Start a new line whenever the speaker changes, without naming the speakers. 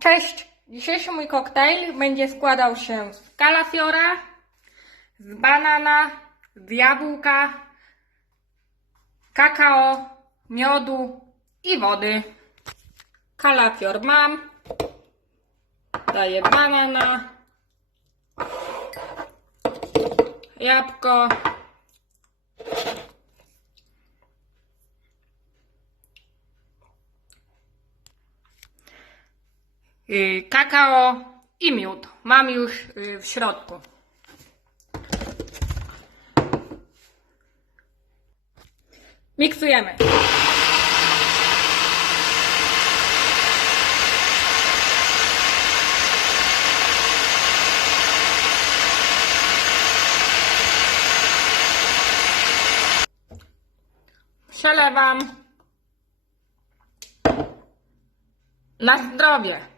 Cześć! Dzisiejszy mój koktajl będzie składał się z kalafiora, z banana, z jabłka, kakao, miodu i wody. Kalafior mam. Daję banana, jabłko, kakao i miód. Mam już y, w środku. Miksujemy. Przelewam. Na zdrowie.